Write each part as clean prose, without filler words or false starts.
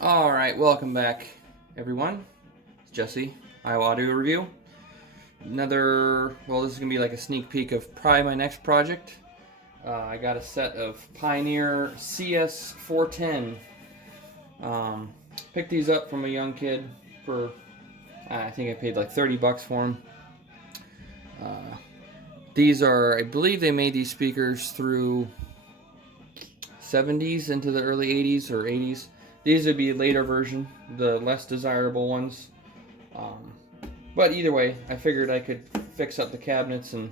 Alright, welcome back, everyone. It's Jesse, Iowa Audio Review. This is going to be like a sneak peek of probably my next project. I got a set of Pioneer CS-410. Picked these up from a young kid for, I think I paid like 30 bucks for them. These are, I believe they made these speakers through 70s into the early 80s or 80s. These would be a later version, the less desirable ones. But either way, I figured I could fix up the cabinets and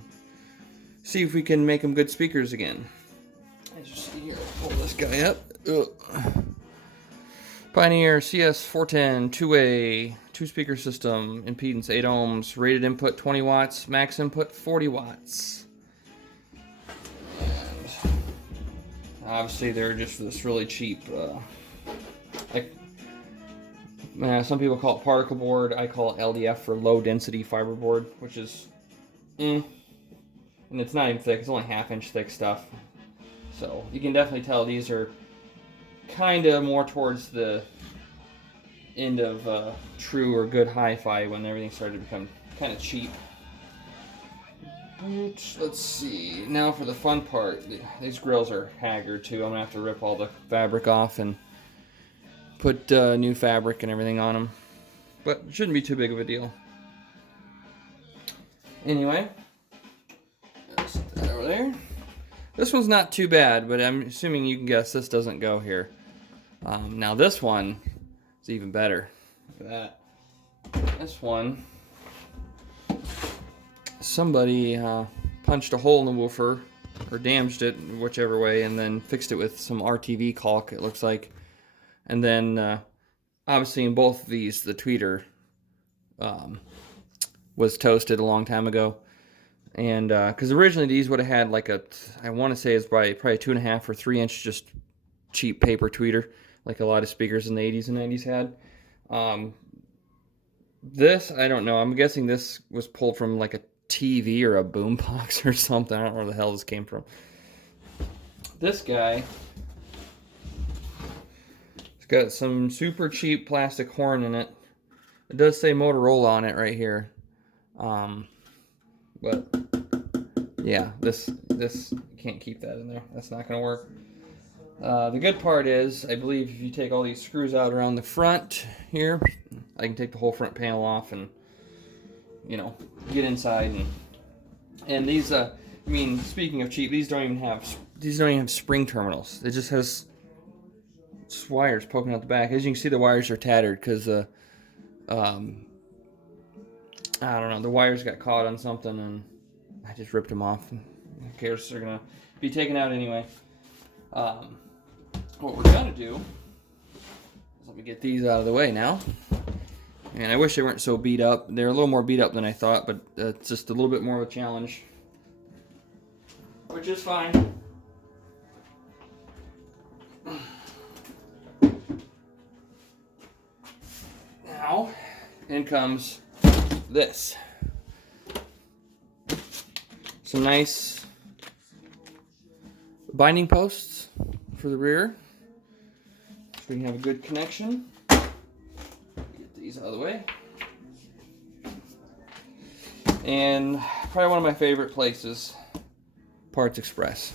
see if we can make them good speakers again. As you see here, pull this guy up. Pioneer CS-410 two-way, two-speaker system, impedance 8 ohms, rated input 20 watts, max input 40 watts. And obviously they're just this really cheap, some people call it particle board. I call it LDF for low density fiber board, which is and it's not even thick. It's only half-inch thick stuff. So you can definitely tell these are kind of more towards the end of true or good hi-fi when everything started to become kind of cheap. Let's see. Now for the fun part. These grills are haggard too. I'm gonna have to rip all the fabric off and put new fabric and everything on them, but it shouldn't be too big of a deal. Anyway, set that over there. This one's not too bad, but I'm assuming you can guess this doesn't go here. Now this one is even better. Look at that. This one, somebody punched a hole in the woofer, or damaged it, whichever way, and then fixed it with some RTV caulk, it looks like. And then, obviously in both of these, the tweeter was toasted a long time ago. And, because originally these would have had like I want to say it's probably 2.5 or 3 inch just cheap paper tweeter, like a lot of speakers in the 80s and 90s had. This, I don't know, I'm guessing this was pulled from like a TV or a boombox or something. I don't know where the hell this came from. This guy got some super cheap plastic horn in it. It does say Motorola on it right here. But yeah, this can't keep that in there. That's not gonna work. The good part is, I believe if you take all these screws out around the front here, I can take the whole front panel off and, you know, get inside and these I mean, speaking of cheap, these don't even have spring terminals. It just has wires poking out the back. As you can see, the wires are tattered because I don't know, the wires got caught on something and I just ripped them off. Who cares? They're gonna be taken out anyway. What we're gonna do is, let me get these out of the way now. And I wish they weren't so beat up. They're a little more beat up than I thought, but it's just a little bit more of a challenge, which is fine. Now, in comes this. Some nice binding posts for the rear, so we can have a good connection. Get these out of the way. And probably one of my favorite places, Parts Express.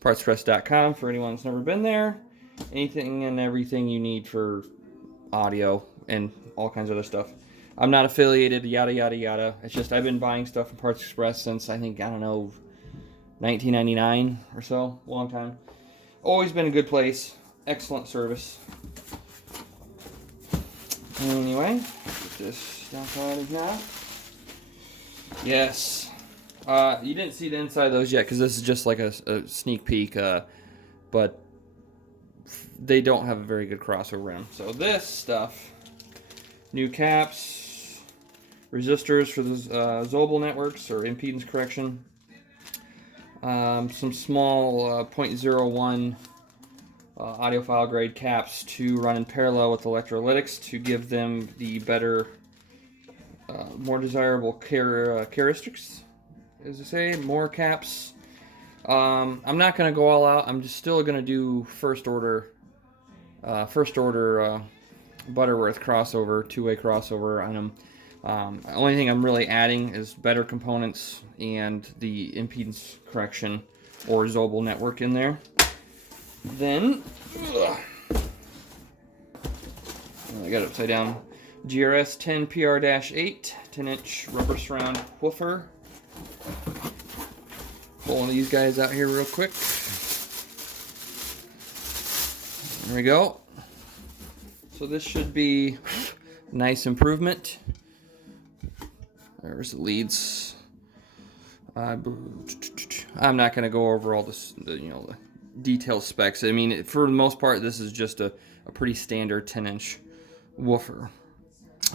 PartsExpress.com for anyone that's never been there. Anything and everything you need for audio and all kinds of other stuff. I'm not affiliated, yada yada yada. It's just I've been buying stuff from Parts Express since I don't know, 1999 or so, long time. Always been a good place, excellent service. Anyway, get this downside now. Yes, you didn't see the inside of those yet because this is just like a sneak peek, but they don't have a very good crossover rim. So this stuff, new caps, resistors for the Zobel networks or impedance correction, some small 0.01 audiophile grade caps to run in parallel with electrolytics to give them the better, more desirable characteristics, as I say, more caps. I'm not going to go all out. I'm just still going to do first order Butterworth crossover, two-way crossover on them. The only thing I'm really adding is better components and the impedance correction or Zobel network in there. Then, I got it upside down. GRS-10 PR-8, 10-inch rubber surround woofer. Pulling these guys out here real quick. There we go. So this should be a nice improvement. There's the leads. I'm not going to go over all this, the detailed specs. I mean, for the most part, this is just a pretty standard 10-inch woofer,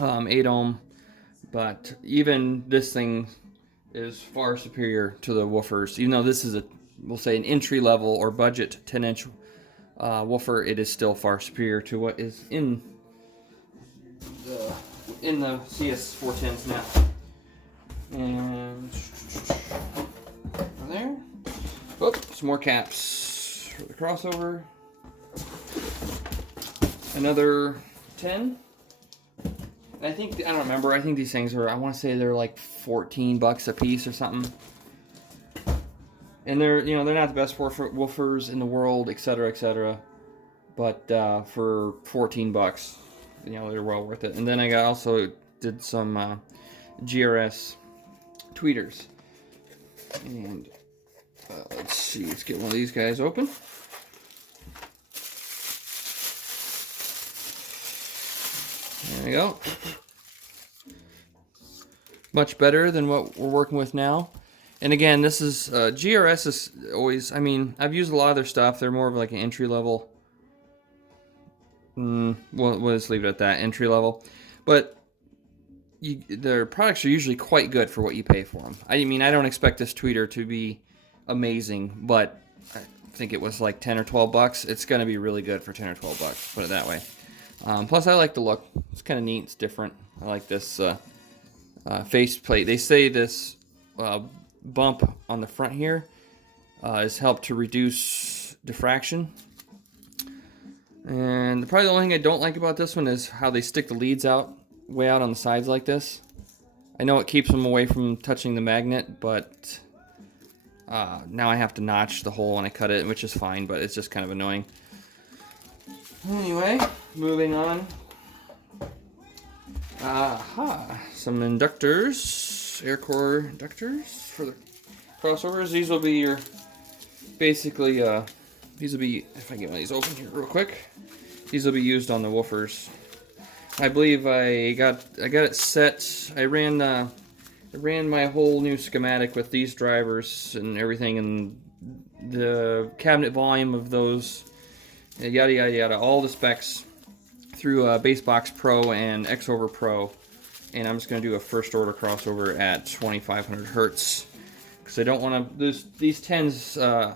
8 ohm. But even this thing is far superior to the woofers. Even though this is we'll say an entry level or budget 10-inch woofer, it is still far superior to what is in the CS-410s now. And there. Oh, some more caps for the crossover. Another 10. I don't remember. I think these things are, I want to say they're like $14 a piece or something. And they're not the best woofers in the world, etc., etc. But for $14, they're well worth it. And then I also did some GRS tweeters. And let's see, let's get one of these guys open. There we go. Much better than what we're working with now. And again, this is GRS is always, I mean, I've used a lot of their stuff. They're more of like an entry level. We'll just leave it at that, entry level. But their products are usually quite good for what you pay for them. I mean, I don't expect this tweeter to be amazing, but I think it was like 10 or 12 bucks. It's going to be really good for 10 or 12 bucks, put it that way. Plus, I like the look. It's kind of neat. It's different. I like this face plate. They say this bump on the front here has helped to reduce diffraction. And probably the only thing I don't like about this one is how they stick the leads out, way out on the sides like this. I know it keeps them away from touching the magnet, but now I have to notch the hole when I cut it, which is fine, but it's just kind of annoying. Anyway, moving on. Some inductors, air core inductors for the crossovers. These will be your, basically, these will be, if I get one of these open here real quick, these will be used on the woofers. I believe I got it set. I ran my whole new schematic with these drivers and everything, and the cabinet volume of those, yada yada yada, all the specs through Basebox Pro and Xover Pro, and I'm just going to do a first order crossover at 2500 hertz because I don't want to. These 10s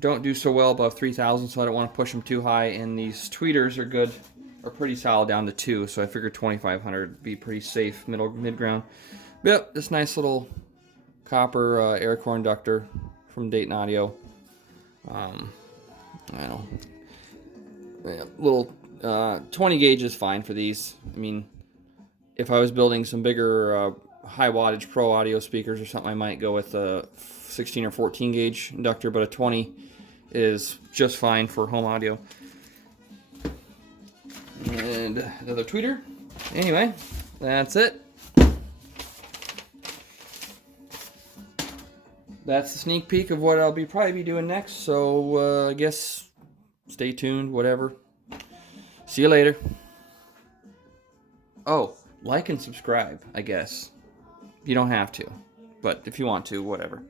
don't do so well above 3000, so I don't want to push them too high, and these tweeters are pretty solid down to 2, so I figured 2500 would be pretty safe mid ground. Yep, this nice little copper air core inductor from Dayton Audio. I don't know. Yeah, little 20 gauge is fine for these. I mean, if I was building some bigger high wattage pro audio speakers or something, I might go with a 16 or 14 gauge inductor, but a 20 is just fine for home audio. And another tweeter. Anyway, that's it. That's the sneak peek of what I'll probably be doing next. So I guess stay tuned, whatever. See you later. Oh, like and subscribe, I guess. You don't have to, but if you want to, whatever.